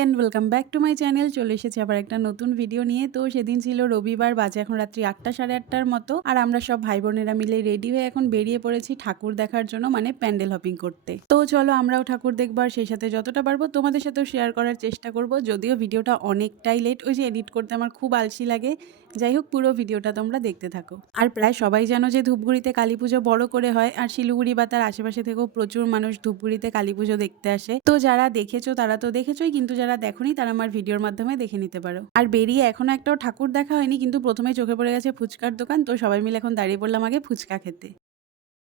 And welcome back to my channel. চলে এসেছি আবার একটা নতুন ভিডিও নিয়ে। তো সেদিন ছিল রবিবার, বাজে এখন রাত্রি ৮টা সাড়ে ৮টার মতো। আর আমরা সব ভাই বোনেরা মিলে রেডি হয়ে এখন বেরিয়ে পড়েছি ঠাকুর দেখার জন্য, মানে প্যান্ডেল হপিং করতে। তো চলো আমরাও ঠাকুর দেখবার, সেই সাথে যতটা পারবো তোমাদের সাথেও শেয়ার করার চেষ্টা করব। যদিও ভিডিওটা অনেকটাই লেট, ওই যে এডিট করতে আমার খুব আলসি লাগে। যাই হোক, পুরো ভিডিওটা তোমরা দেখতে থাকো। আর প্রায় সবাই জানো যে ধূপগুড়িতে কালী পুজো বড় করে হয়, আর শিলিগুড়ি বা তার আশেপাশে থেকেও প্রচুর মানুষ ধূপগুড়িতে কালী পুজো দেখতে আসে। তো যারা দেখেছো তারা তো দেখেছোই, কিন্তু যারা দেখোনি তারা আমার ভিডিওর মাধ্যমে দেখে নিতে পারো। আর বেরিয়ে এখনো একটাও ঠাকুর দেখা হয়নি, কিন্তু প্রথমে চোখে পড়ে গেছে ফুচকার দোকান। তো সবাই মিলে এখন দাঁড়িয়ে পড়লাম আগে ফুচকা খেতে।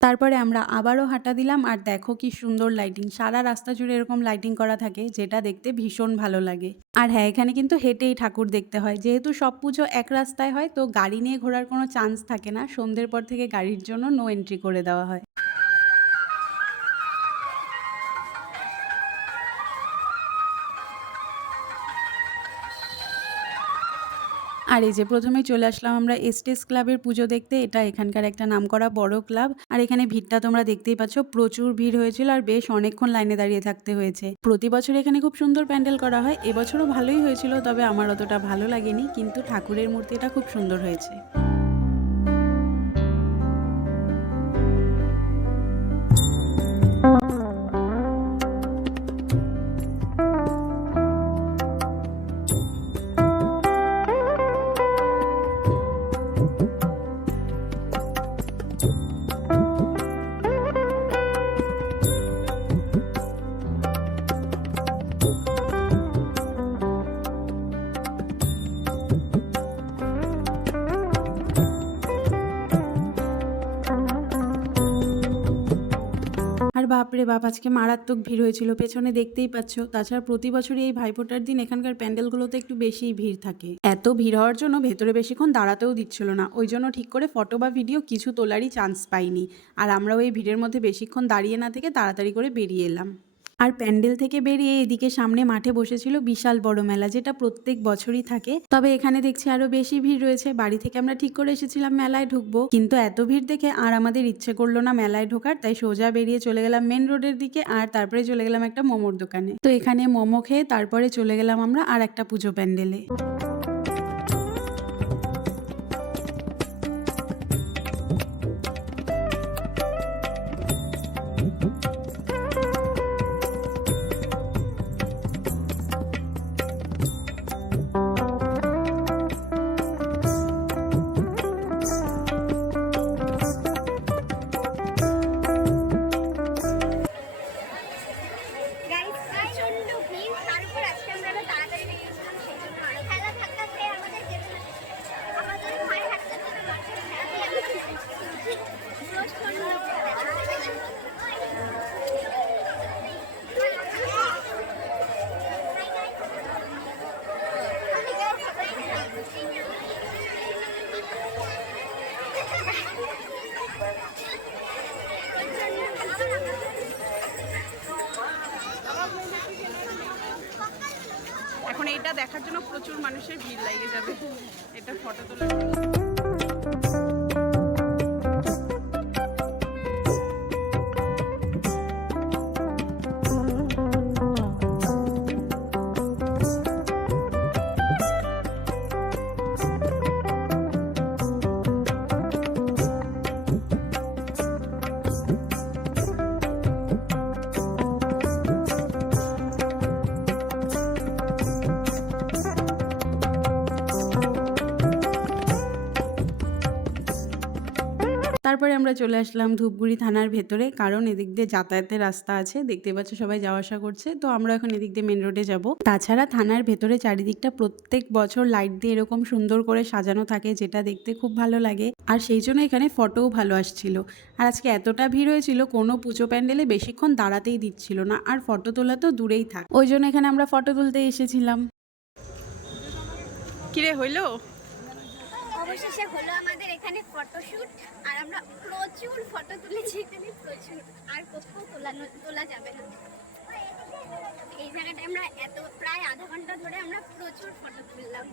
তারপরে আমরা আবারও হাঁটা দিলাম, আর দেখো কি সুন্দর লাইটিং, সারা রাস্তা জুড়ে এরকম লাইটিং করা থাকে, যেটা দেখতে ভীষণ ভালো লাগে। আর হ্যাঁ, এখানে কিন্তু হেঁটেই ঠাকুর দেখতে হয়, যেহেতু সব পুজো এক রাস্তায় হয়, তো গাড়ি নিয়ে ঘোরার কোনো চান্স থাকে না। সন্ধ্যের পর থেকে গাড়ির জন্য নো এন্ট্রি করে দেওয়া হয়। আর এই যে প্রথমেই চলে আসলাম আমরা এস্টেস ক্লাবের পুজো দেখতে। এটা এখানকার একটা নামকরা বড় ক্লাব। আর এখানে ভিড়টা তোমরা দেখতেই পাচ্ছ, প্রচুর ভিড় হয়েছিল আর বেশ অনেকক্ষণ লাইনে দাঁড়িয়ে থাকতে হয়েছে। প্রতি বছর এখানে খুব সুন্দর প্যান্ডেল করা হয়, এবছরও ভালোই হয়েছিল, তবে আমার অতটা ভালো লাগেনি, কিন্তু ঠাকুরের মূর্তিটা খুব সুন্দর হয়েছে। আর বাপরে বাপ, আজকে মারাত্মক ভিড় হয়েছিল, পেছনে দেখতেই পাচ্ছ। তাছাড়া প্রতি বছরই এই ভাইফোঁটার দিন এখানকার প্যান্ডেলগুলোতে একটু বেশি ভিড় থাকে। এত ভিড় হওয়ার জন্য ভেতরে বেশিক্ষণ দাঁড়াতেও দিচ্ছিল না, ওই জন্য ঠিক করে ফটো বা ভিডিও কিছু তোলারই চান্স পাইনি। আর আমরাও এই ভিড়ের মধ্যে বেশিক্ষণ দাঁড়িয়ে না থেকে তাড়াতাড়ি করে বেরিয়ে এলাম। আর প্যান্ডেল থেকে বেরিয়ে এদিকে সামনে মাঠে বসেছিল বিশাল বড় মেলা, যেটা প্রত্যেক বছরই থাকে। তবে এখানে দেখছি আরো বেশি ভিড় রয়েছে। বাড়ি থেকে আমরা ঠিক করে এসেছিলাম মেলায় ঢুকবো, কিন্তু এত ভিড় দেখে আর আমাদের ইচ্ছে করলো না মেলায় ঢোকার, তাই সোজা বেরিয়ে চলে গেলাম মেন রোডের দিকে। আর তারপরে চলে গেলাম একটা মোমোর দোকানে। তো এখানে মোমো খেয়ে তারপরে চলে গেলাম আমরা আর একটা পুজো প্যান্ডেলে। এখন এইটা দেখার জন্য প্রচুর মানুষের ভিড় লেগে যাবে, এটা ফটো তোলার জন্য। তারপরে আমরা চলে আসলাম ধূপগুড়ি থানার ভেতরে, কারণ এদিক দিয়ে যাতায়াতের রাস্তা আছে, দেখতে পাচ্ছ সবাই যাওয়া আসা করছে। তো আমরা এখন এদিক দিয়ে মেন রোডে যাব। তাছাড়া থানার ভেতরে চারিদিকটা প্রত্যেক বছর লাইট দিয়ে এরকম সুন্দর করে সাজানো থাকে, যেটা দেখতে খুব ভালো লাগে। আর সেই জন্য এখানে ফটোও ভালো আসছিল। আর আজকে এতটা ভিড় হয়েছিল, কোনো পুজো প্যান্ডেলে বেশিক্ষণ দাঁড়াতেই দিচ্ছিল না, আর ফটো তোলা তো দূরেই থাক, ওই জন্য এখানে আমরা ফটো তুলতে এসেছিলাম। কিরে হইলো? অবশেষে হলো আমাদের এখানে ফটোশুট, আর আমরা প্রচুর ফটো তুলেছি এখানে, প্রচুর। আর কোথাও তোলা যাবে না। এই জায়গাটা আমরা প্রায় আধা ঘন্টা ধরে আমরা প্রচুর ফটো তুললাম।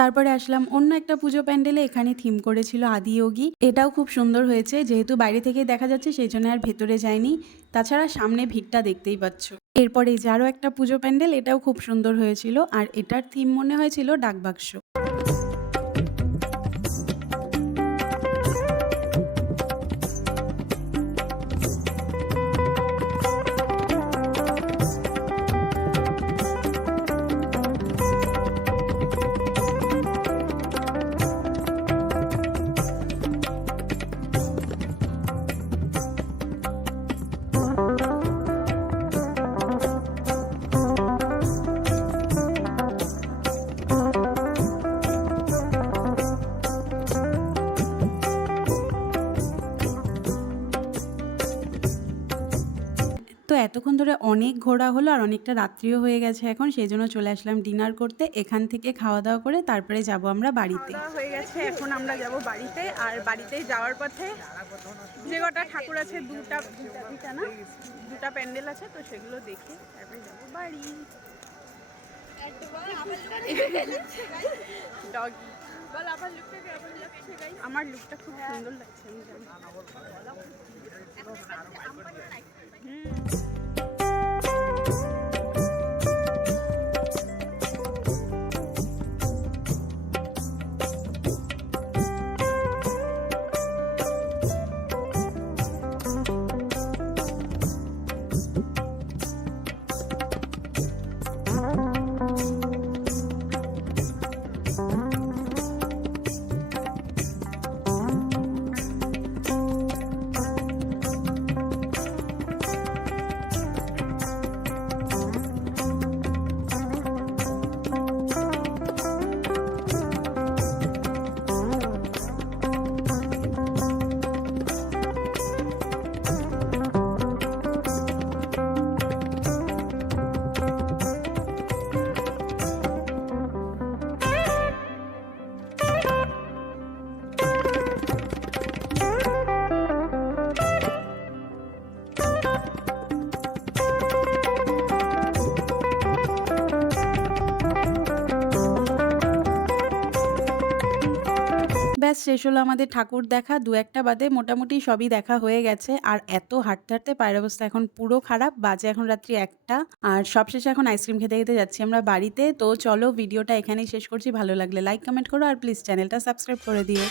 তারপরে আসলাম অন্য একটা পুজো প্যান্ডেলে, এখানে থিম করেছিল আদিয়োগী। এটাও খুব সুন্দর হয়েছে, যেহেতু বাইরে থেকে দেখা যাচ্ছে সেই জন্য আর ভেতরে যায়নি। তাছাড়া সামনে ভিড়টা দেখতেই পাচ্ছ। এরপরে এই যে আরও একটা পুজো প্যান্ডেল, এটাও খুব সুন্দর হয়েছিল, আর এটার থিম মনে হয়েছিল ডাকবাক্স। তো এতক্ষণ ধরে অনেক ঘোরা হলো আর অনেকটা রাত্রিও হয়ে গেছে এখন, সেই জন্য চলে আসলাম ডিনার করতে। এখান থেকে খাওয়া দাওয়া করে তারপরে যাব আমরা বাড়িতে। হয়ে গেছে, এখন আমরা যাব বাড়িতে। আর বাড়িতে যাওয়ার পথে যে কটা ঠাকুর আছে, দুটা প্যান্ডেল আছে, তো সেগুলো দেখে তারপরে যাবো বাড়ি। ডগি বল আবার লুকটা কেমন লাগছে গাইস? আমার লুকটা খুব সুন্দর লাগছে, আমি জানি। ব্যাস শেষ হলো আমাদের ঠাকুর দেখা, দু একটা বাদে মোটামুটি সবই দেখা হয়ে গেছে। আর এত হাঁটতে হাঁটতে পায়ের অবস্থা এখন পুরো খারাপ, বাজে এখন রাত্রি 1টা। আর সবশেষে এখন আইসক্রিম খেতে খেতে যাচ্ছি আমরা বাড়িতে। তো চলো ভিডিওটা এখানেই শেষ করছি, ভালো লাগলে লাইক কমেন্ট করো আর প্লিজ চ্যানেলটা সাবস্ক্রাইব করে দিও।